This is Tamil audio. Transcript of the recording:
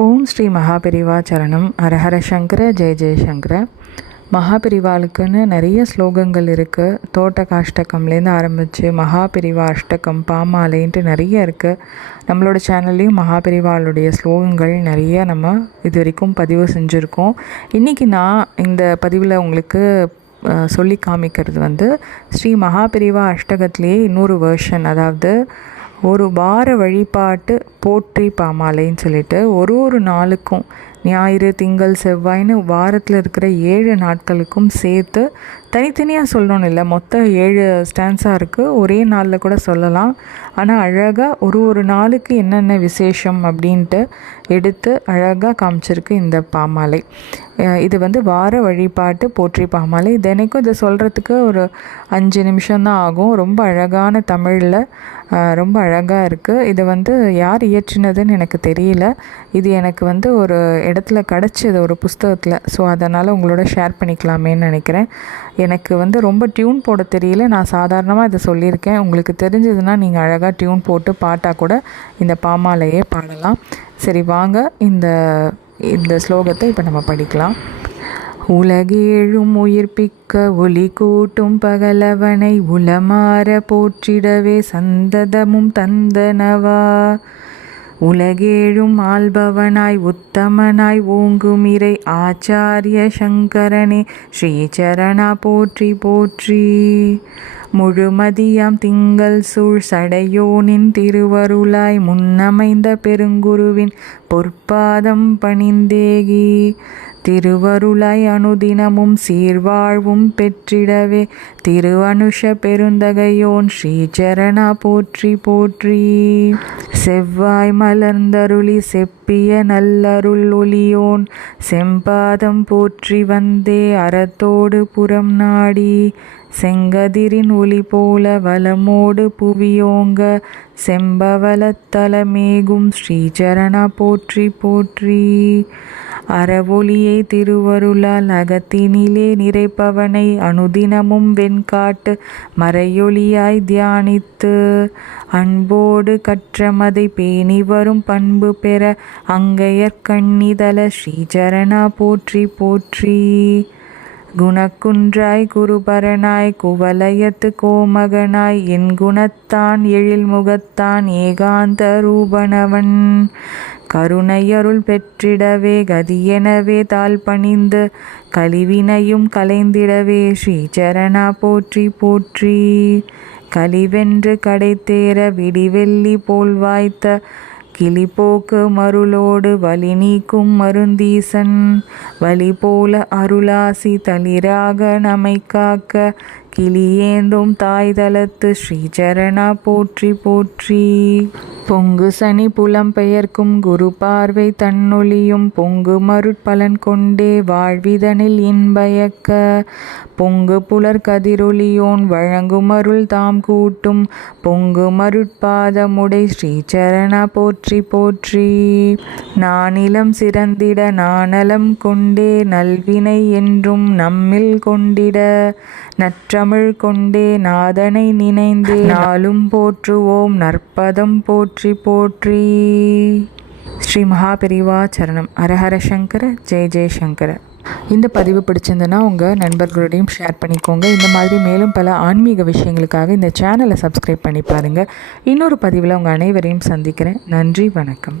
ஓம் ஸ்ரீ மகாபெரிவா சரணம். ஹரஹர சங்கர ஜெய ஜெயசங்கர. மகாபெரிவாளுக்குன்னு நிறைய ஸ்லோகங்கள் இருக்குது. தோட்ட காஷ்டகம்லேருந்து ஆரம்பித்து மகாபெரிவா அஷ்டகம், பாமாலைன்ட்டு நிறைய இருக்குது. நம்மளோட சேனல்லையும் மகாபெரிவாளுடைய ஸ்லோகங்கள் நிறைய நம்ம இது வரைக்கும் பதிவு செஞ்சுருக்கோம். இன்றைக்கி நான் இந்த பதிவில் உங்களுக்கு சொல்லி காமிக்கிறது ஸ்ரீ மகாபெரிவா அஷ்டகத்திலேயே இன்னொரு வேர்ஷன், அதாவது ஒரு வார வழிபாட்டு போற்றி பாமாலைன்னு சொல்லிட்டு ஒரு நாளுக்கும் ஞாயிறு திங்கள் செவ்வாய்னு வாரத்தில் இருக்கிற 7 நாட்களுக்கும் சேர்த்து தனித்தனியாக சொல்லணும் இல்லை, மொத்தம் 7 ஸ்டான்ஸாக இருக்குது. ஒரே நாளில் கூட சொல்லலாம். ஆனால் அழகாக ஒரு நாளுக்கு என்னென்ன விசேஷம் அப்படின்ட்டு எடுத்து அழகாக காமிச்சிருக்கு இந்த பாமாலை. இது வார வழிபாட்டு போற்றி பாமாலை. தினைக்கும் இதை சொல்கிறதுக்கு ஒரு 5 நிமிஷம்தான் ஆகும். ரொம்ப அழகான தமிழில் ரொம்ப அழகாக இருக்குது. இது யார் இயற்றினதுன்னு எனக்கு தெரியல. இது எனக்கு ஒரு இடத்துல கிடச்சிது, ஒரு புஸ்தகத்தில். ஸோ அதனால் உங்களோட ஷேர் பண்ணிக்கலாமேன்னு நினைக்கிறேன். எனக்கு ரொம்ப டியூன் போட தெரியல. நான் சாதாரணமாக இதை சொல்லியிருக்கேன். உங்களுக்கு தெரிஞ்சதுன்னா நீங்கள் அழகாக டியூன் போட்டு பாட்டாக கூட இந்த பாமாலையே பாடலாம். சரி, வாங்க இந்த ஸ்லோகத்தை இப்போ நம்ம படிக்கலாம். உலகேழும் உயிர்ப்பிக்க ஒளி கூட்டும் பகலவனை உளமாற போற்றிடவே சந்ததமும் தந்தனவா. உலகேழும் ஆள்பவனாய் உத்தமனாய் ஓங்குமிரை ஆச்சாரிய சங்கரனே ஸ்ரீசரணா போற்றி போற்றி. முழுமதியாம் திங்கள் சூழ் சடையோனின் திருவருளாய் முன்னமைந்த பெருங்குருவின் பொற்பாதம் பணிந்தேகி திருவருளாய் அனுதினமும் சீர்வாழ்வும் பெற்றிடவே திரு அனுஷ பெருந்தகையோன் ஸ்ரீசரணா போற்றி போற்றி. செவ்வாய் மலர்ந்தருளி செப்பிய நல்லருள் ஒளியோன் செம்பாதம் போற்றி வந்தே அறத்தோடு புறம் நாடி செங்கதிரின் ஒளி போல வலமோடு புவியோங்க செம்பவலத்தலமேகும் ஸ்ரீசரணா போற்றி போற்றி. அறவொளியை திருவருளால் அகத்தினிலே நிறைப்பவனை அனுதினமும் வெண்காட்டு மறையொளியாய் தியானித்து அன்போடு கற்றமதை பேணி வரும் பண்பு பெற அங்கையற்கண்ணிதல ஸ்ரீசரணா போற்றி போற்றி. குணக்குன்றாய் குருபரனாய் குவலயத்து கோமகனாய் என் குணத்தான் எழில் முகத்தான் ஏகாந்த ரூபனவன் கருணையருள் பெற்றிடவே கதியெனவே தாழ் பணிந்து கலிவினையும் கலைந்திடவே ஸ்ரீசரணா போற்றி போற்றி. கலிவென்று கடைத்தேற விடிவெள்ளி போல் வாய்த்த கிளிபோக்கு மருளோடு வலி நீக்கும் மருந்தீசன் வலி போல அருளாசி தளிராக நமை காக்க கிளியேந்தும் தாய்தலத்து ஸ்ரீசரணா போற்றி போற்றி. பொங்கு சனி புலம்பெயர்க்கும் குரு பார்வை தன்னொழியும் பொங்கு மருட்பலன் கொண்டே வாழ்விதனில் இன்பயக்க பொங்கு புலர் கதிரொளியோன் வழங்குமருள் தாம் கூட்டும் பொங்கு மருட்பாதமுடை ஸ்ரீசரணா போற்றி போற்றி. நானிலம் சிறந்திட நாணலம் கொண்டே நல்வினை என்றும் நம்மில் கொண்டிட நற்றமிழ் கொண்டே நாதனை நினைந்தே நாளும் போற்றுவோம் நற்பதம் போற்றி போற்றி. ஸ்ரீ மகாபெரிவா சரணம். ஹரஹர சங்கர ஜெய ஜெயசங்கர. இந்த பதிவு பிடிச்சிருந்ததுன்னா உங்கள் நண்பர்களோடையும் ஷேர் பண்ணிக்கோங்க. இந்த மாதிரி மேலும் பல ஆன்மீக விஷயங்களுக்காக இந்த சேனலை சப்ஸ்கிரைப் பண்ணி பாருங்கள். இன்னொரு பதிவில் உங்கள் அனைவரையும் சந்திக்கிறேன். நன்றி, வணக்கம்.